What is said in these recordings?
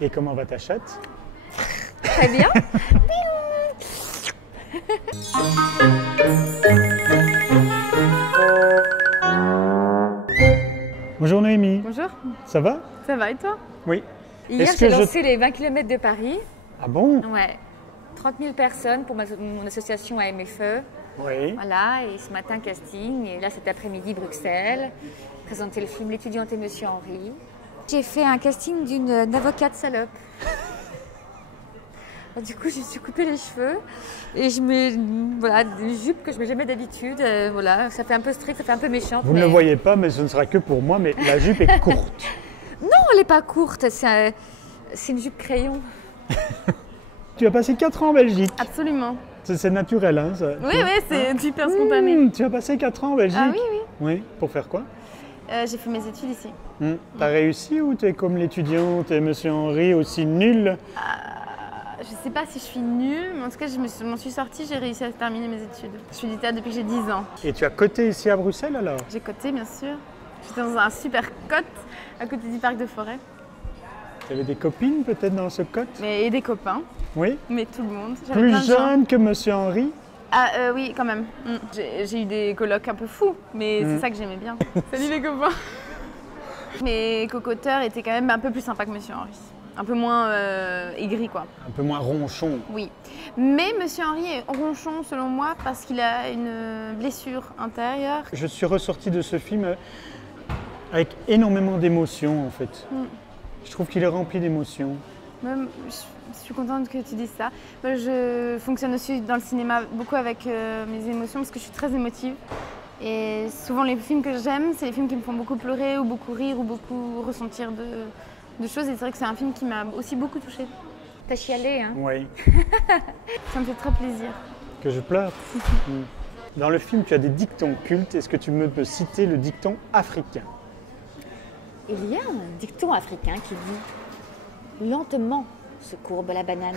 Et comment va ta chatte? Très bien. Bonjour Noémie, Bonjour, ça va? ça va et toi? Oui. Hier, Est-ce j'ai que je- lancé les 20 km de Paris. Ah bon? Ouais. 30 000 personnes pour mon association AMFE. Oui. Voilà, et ce matin, casting. Et là, cet après-midi, Bruxelles. Présenter le film L'étudiante et Monsieur Henri. J'ai fait un casting d'une avocate salope. Alors, du coup, je me suis coupé les cheveux et je mets voilà, une jupe que je mets jamais d'habitude. Voilà, ça fait un peu strict, ça fait un peu méchante. Vous ne le voyez pas, mais ce ne sera que pour moi, mais la jupe est courte. Non, elle n'est pas courte, c'est une jupe crayon. Tu as passé 4 ans en Belgique. Absolument. C'est naturel, hein ça. Oui, c'est super spontané. Tu as passé 4 ans en Belgique. Ah oui, oui. Oui, pour faire quoi? J'ai fait mes études ici. T'as réussi ou t'es comme l'étudiante et Monsieur Henri aussi nul? Je sais pas si je suis nulle, mais en tout cas, je m'en suis sortie, j'ai réussi à terminer mes études. Je suis du théâtre depuis que j'ai 10 ans. Et tu as coté ici à Bruxelles alors? J'ai coté, bien sûr. J'étais dans un super cote à côté du parc de Forêt. Tu avais des copines peut-être dans ce cote? Et des copains, Oui. mais tout le monde. J'avais plein Plus de gens. jeune que Monsieur Henri? Ah oui, quand même. J'ai eu des colocs un peu fous, mais c'est ça que j'aimais bien. Salut les copains. Mes cocoteurs étaient quand même un peu plus sympas que Monsieur Henri. Un peu moins aigri, quoi. Un peu moins ronchon. Oui. Mais Monsieur Henri est ronchon, selon moi, parce qu'il a une blessure intérieure. Je suis ressorti de ce film avec énormément d'émotions en fait. Je trouve qu'il est rempli d'émotions. Même, je suis contente que tu dises ça. Moi, je fonctionne aussi dans le cinéma beaucoup avec mes émotions parce que je suis très émotive. Et souvent, les films que j'aime, c'est les films qui me font beaucoup pleurer ou beaucoup rire ou beaucoup ressentir de choses. Et c'est vrai que c'est un film qui m'a aussi beaucoup touchée. T'as chialé, hein? Oui. Ça me fait très plaisir. Que je pleure. Dans le film, tu as des dictons cultes. Est-ce que tu peux citer le dicton africain? Il y a un dicton africain qui dit « Lentement se courbe la banane ».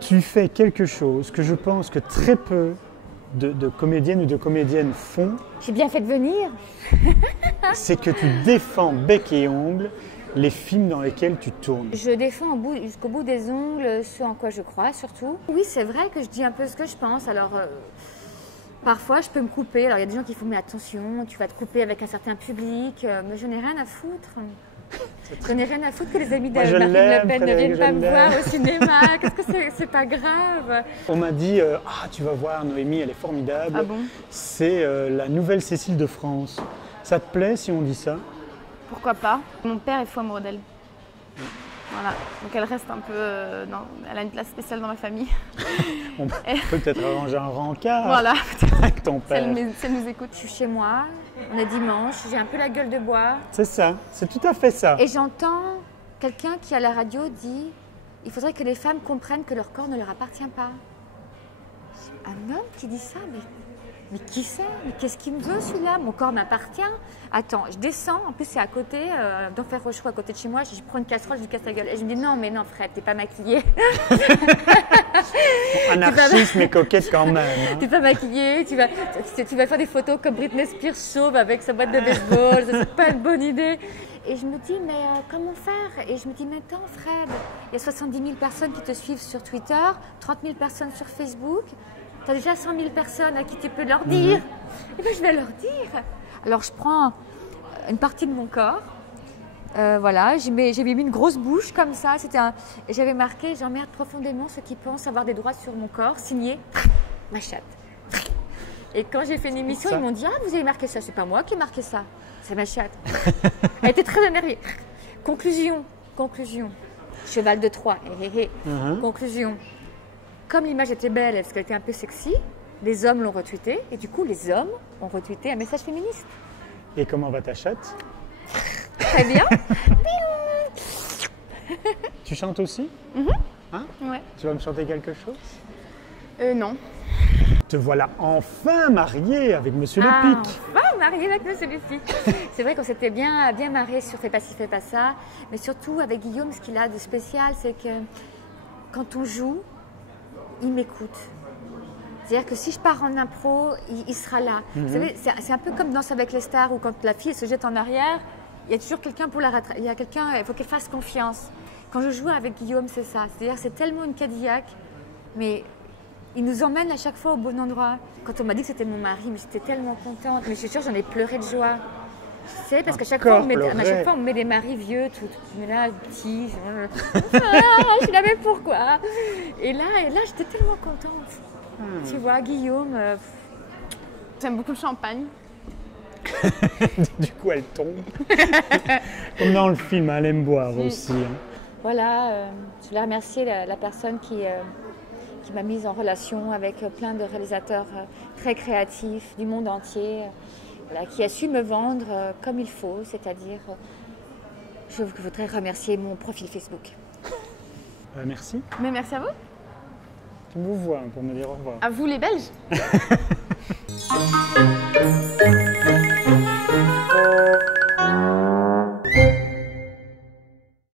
Tu fais quelque chose que je pense que très peu de comédiennes ou de comédiennes font, J'ai bien fait de venir. c'est que tu défends bec et ongle les films dans lesquels tu tournes. Je défends jusqu'au bout des ongles ce en quoi je crois, surtout. Oui, c'est vrai que je dis un peu ce que je pense. Alors, parfois, je peux me couper. Alors, il y a des gens qui font « Mais attention, tu vas te couper avec un certain public. » Mais je n'ai rien à foutre. Je n'ai rien à foutre que les amis de Moi, je Marine l'aime, Le Pen ne Frédéric, viennent pas je me l'aime. voir au cinéma. Qu'est-ce que c'est pas grave. On m'a dit ah, tu vas voir Noémie, elle est formidable. Ah bon? C'est la nouvelle Cécile de France. Ça te plaît si on dit ça? Pourquoi pas? Mon père est fou amoureux d'elle. Voilà. Donc elle reste un peu... elle a une place spéciale dans ma famille. On peut peut-être arranger un rencard Voilà. avec ton Si elle, père. si elle nous écoute. Je suis chez moi, on est dimanche, j'ai un peu la gueule de bois. C'est ça, c'est tout à fait ça. Et j'entends quelqu'un qui à la radio dit « Il faudrait que les femmes comprennent que leur corps ne leur appartient pas ». Un homme qui dit ça, mais qui c'est? Mais qu'est-ce qu'il me veut celui-là? Mon corps m'appartient. Attends, je descends, en plus c'est à côté, d'Enfer Rochereau à côté de chez moi, je prends une casserole, je lui casse la gueule. Et je me dis non, mais non Fred, t'es pas maquillée. Anarchisme et coquette quand même. Hein. T'es pas maquillée, tu vas faire des photos comme Britney Spears chauve avec sa boîte de baseball, c'est pas une bonne idée. Et je me dis, mais comment faire? Et je me dis, mais attends Fred, il y a 70 000 personnes qui te suivent sur Twitter, 30 000 personnes sur Facebook, tu as déjà 100 000 personnes à qui tu peux leur dire. Et bien je vais leur dire. Alors je prends une partie de mon corps, voilà, j'ai mis une grosse bouche comme ça, et j'avais marqué, j'emmerde profondément ceux qui pensent avoir des droits sur mon corps, signé ma chatte. Et quand j'ai fait une émission, ils m'ont dit, ah vous avez marqué ça, c'est pas moi qui ai marqué ça, c'est ma chatte. Elle était très énervée. Conclusion, cheval de Troie, conclusion. Comme l'image était belle, parce qu'elle était un peu sexy, les hommes l'ont retweeté, et du coup les hommes ont retweeté un message féministe. Et comment va ta chatte? Très bien. Tu chantes aussi? Hein? Ouais. Tu vas me chanter quelque chose? Non. Te voilà enfin mariée avec Monsieur Ah, Le Pic. enfin mariée avec Monsieur Le Pic. C'est vrai qu'on s'était bien marré sur Fais pas ci, fais pas ça, mais surtout avec Guillaume, ce qu'il a de spécial, c'est que quand on joue, il m'écoute. C'est-à-dire que si je pars en impro, il sera là. Vous savez, c'est un peu comme Danse avec les stars où quand la fille se jette en arrière, il y a toujours quelqu'un pour la rattraper. Il y a quelqu'un, il faut qu'elle fasse confiance. Quand je joue avec Guillaume, c'est ça. C'est-à-dire c'est tellement une Cadillac, mais il nous emmène à chaque fois au bon endroit. Quand on m'a dit que c'était mon mari, mais j'étais tellement contente. Mais je suis sûre, j'en ai pleuré de joie. Tu sais, parce qu'à chaque fois, on met des maris vieux, tout. Mais là, petit, je suis là, mais pourquoi? Et là, j'étais tellement contente. Tu vois, Guillaume. J'aime beaucoup le champagne. Du coup, elle tombe. Comme dans le film, elle aime boire aussi. Hein. Voilà, je voulais remercier la personne qui m'a mise en relation avec plein de réalisateurs très créatifs du monde entier, qui a su me vendre comme il faut, c'est-à-dire, je voudrais remercier mon profil Facebook. Merci. Mais merci à vous. Tu me vois pour me dire au revoir. À vous les Belges.